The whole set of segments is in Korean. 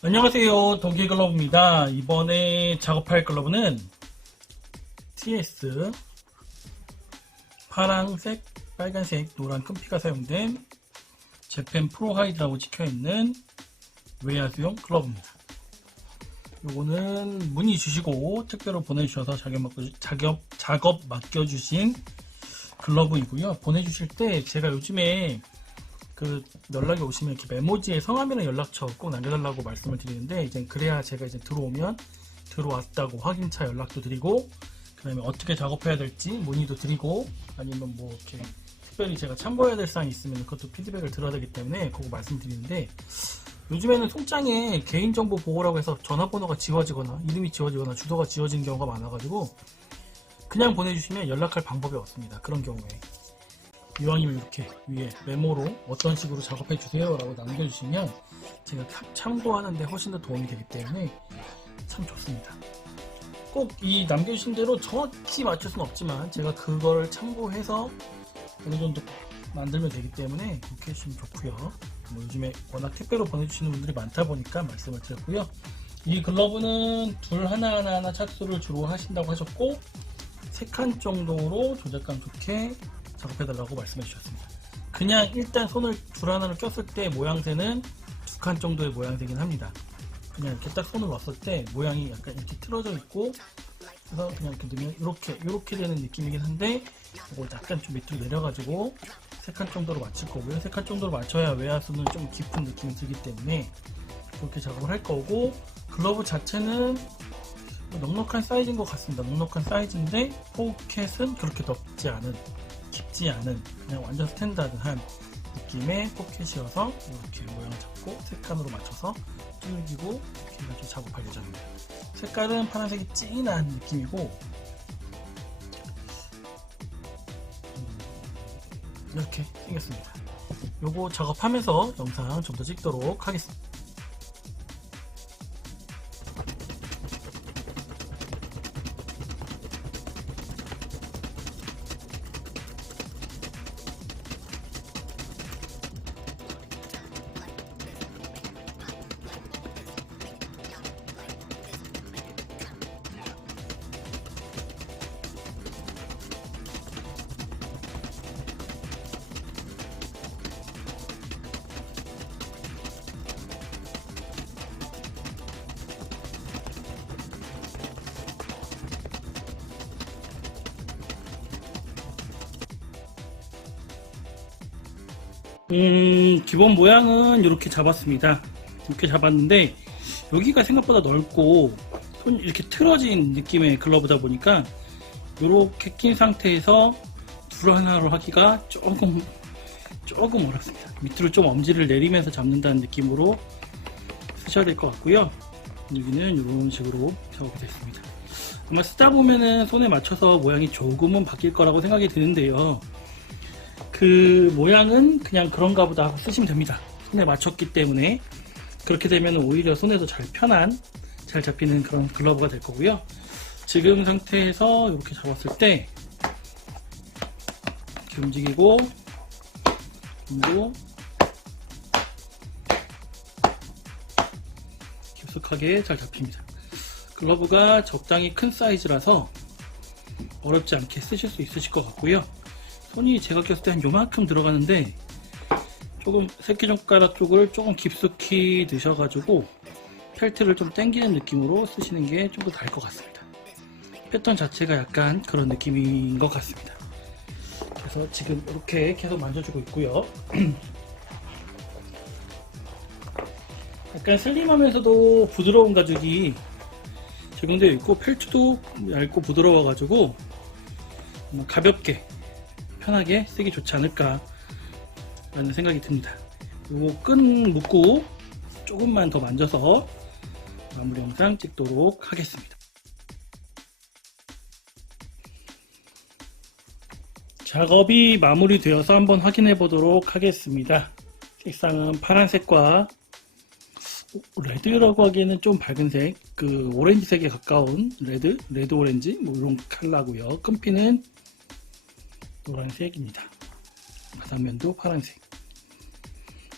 안녕하세요. 독일 글러브입니다. 이번에 작업할 글러브는 TS 파랑색, 빨간색, 노란 끈피가 사용된 재팬 프로하이드라고 찍혀있는 외야수용 글러브입니다. 요거는 문의 주시고 택배로 보내주셔서 작업, 작업, 작업 맡겨주신 글러브이고요. 보내주실 때 제가 요즘에 그 연락이 오시면 이렇게 메모지에 성함이랑 연락처 꼭 남겨달라고 말씀을 드리는데 이제 그래야 제가 이제 들어오면 들어왔다고 확인차 연락도 드리고 그다음에 어떻게 작업해야 될지 문의도 드리고 아니면 뭐 이렇게 특별히 제가 참고해야 될 사항이 있으면 그것도 피드백을 들어야 되기 때문에 그거 말씀드리는데 요즘에는 송장에 개인정보 보호라고 해서 전화번호가 지워지거나 이름이 지워지거나 주소가 지워진 경우가 많아가지고 그냥 보내주시면 연락할 방법이 없습니다. 그런 경우에 이왕이면 이렇게 위에 메모로 어떤 식으로 작업해 주세요 라고 남겨주시면 제가 참- 참고하는데 훨씬 더 도움이 되기 때문에 참 좋습니다. 꼭 이 남겨주신 대로 정확히 맞출 수는 없지만 제가 그걸 참고해서 어느 정도 만들면 되기 때문에 그렇게 해주시면 좋고요. 뭐 요즘에 워낙 택배로 보내주시는 분들이 많다 보니까 말씀을 드렸고요. 이 글러브는 둘 하나하나 하나 착수를 주로 하신다고 하셨고 세 칸 정도로 조작감 좋게 작업해달라고 말씀해 주셨습니다. 그냥 일단 손을 줄 하나를 꼈을 때 모양새는 두 칸 정도의 모양새긴 합니다. 그냥 이렇게 딱 손을 놨을 때 모양이 약간 이렇게 틀어져 있고 그래서 그냥 이렇게 넣으면 이렇게 이렇게 되는 느낌이긴 한데 이거 약간 좀 밑으로 내려가지고 세 칸 정도로 맞출 거고요. 세 칸 정도로 맞춰야 외야수는 좀 깊은 느낌이 들기 때문에 그렇게 작업을 할 거고 글러브 자체는 뭐 넉넉한 사이즈인 것 같습니다. 넉넉한 사이즈인데 포켓은 그렇게 덥지 않은 깊지 않은 그냥 완전 스탠다드한 느낌의 포켓이어서 이렇게 모양 잡고 색깔으로 맞춰서 뚫기고 이렇게 해가지고 작업할 예정입니다. 색깔은 파란색이 진한 느낌이고 음, 이렇게 생겼습니다. 요거 작업하면서 영상 좀 더 찍도록 하겠습니다. 음, 기본 모양은 이렇게 잡았습니다. 이렇게 잡았는데 여기가 생각보다 넓고 손 이렇게 틀어진 느낌의 글러브다 보니까 이렇게 낀 상태에서 둘 하나로 하기가 조금 조금 어렵습니다. 밑으로 좀 엄지를 내리면서 잡는다는 느낌으로 쓰셔야 될 것 같고요. 여기는 이런 식으로 작업이 됐습니다. 아마 쓰다 보면은 손에 맞춰서 모양이 조금은 바뀔 거라고 생각이 드는데요. 그 모양은 그냥 그런가 보다 하고 쓰시면 됩니다. 손에 맞췄기 때문에 그렇게 되면 오히려 손에도 잘 편한 잘 잡히는 그런 글러브가 될 거고요. 지금 상태에서 이렇게 잡았을 때 이렇게 움직이고 그리고 깊숙하게 잘 잡힙니다. 글러브가 적당히 큰 사이즈라서 어렵지 않게 쓰실 수 있으실 것 같고요. 손이 제가 꼈을 때 한 요만큼 들어가는데 조금 새끼손가락 쪽을 조금 깊숙이 넣으셔가지고 펠트를 좀 당기는 느낌으로 쓰시는 게 좀 더 나을 것 같습니다. 패턴 자체가 약간 그런 느낌인 것 같습니다. 그래서 지금 이렇게 계속 만져주고 있고요. 약간 슬림하면서도 부드러운 가죽이 적용되어 있고 펠트도 얇고 부드러워가지고 뭐 가볍게 편하게 쓰기 좋지 않을까 라는 생각이 듭니다. 요거 끈 묶고 조금만 더 만져서 마무리 영상 찍도록 하겠습니다. 작업이 마무리되어서 한번 확인해 보도록 하겠습니다. 색상은 파란색과 레드라고 하기에는 좀 밝은색, 그 오렌지색에 가까운 레드, 레드 오렌지 뭐 이런 컬러고요. 끈피는 노란색입니다. 바닥면도 파란색.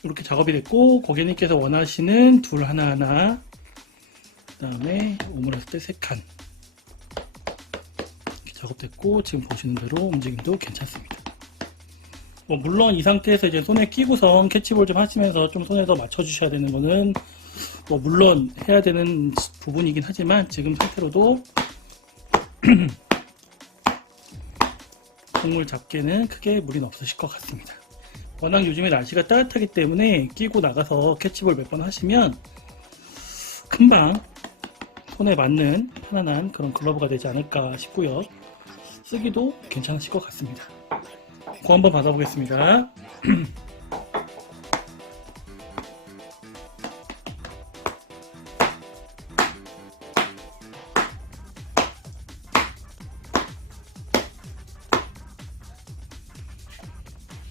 이렇게 작업이 됐고 고객님께서 원하시는 둘 하나하나 그 다음에 오므렸을 때 세 칸 작업됐고 지금 보시는 대로 움직임도 괜찮습니다 뭐 물론 이 상태에서 이제 손에 끼고선 캐치볼 좀 하시면서 좀 손에 더 맞춰주셔야 되는 거는 뭐 물론 해야 되는 부분이긴 하지만 지금 상태로도 공을 잡기에는 크게 무리는 없으실 것 같습니다. 워낙 요즘에 날씨가 따뜻하기 때문에 끼고 나가서 캐치볼 몇 번 하시면 금방 손에 맞는 편안한 그런 글러브가 되지 않을까 싶고요. 쓰기도 괜찮으실 것 같습니다. 고 한번 받아보겠습니다.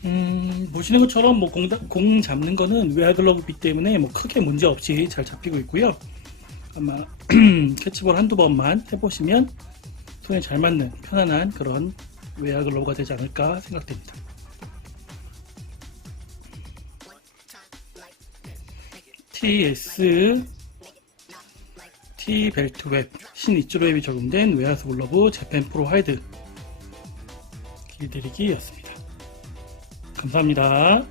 음, 보시는 것처럼 뭐 공, 공 잡는 거는 글러브이기 때문에 뭐 크게 문제 없이 잘 잡히고 있고요. 아마 캐치볼 한두 번만 해보시면 손에 잘 맞는 편안한 그런 외야 글러브가 되지 않을까 생각됩니다. TS T 벨트 웹 신 입주로 웹이 적용된 웨하스 글러브 재팬 프로 하이드 길들이기였습니다. 감사합니다.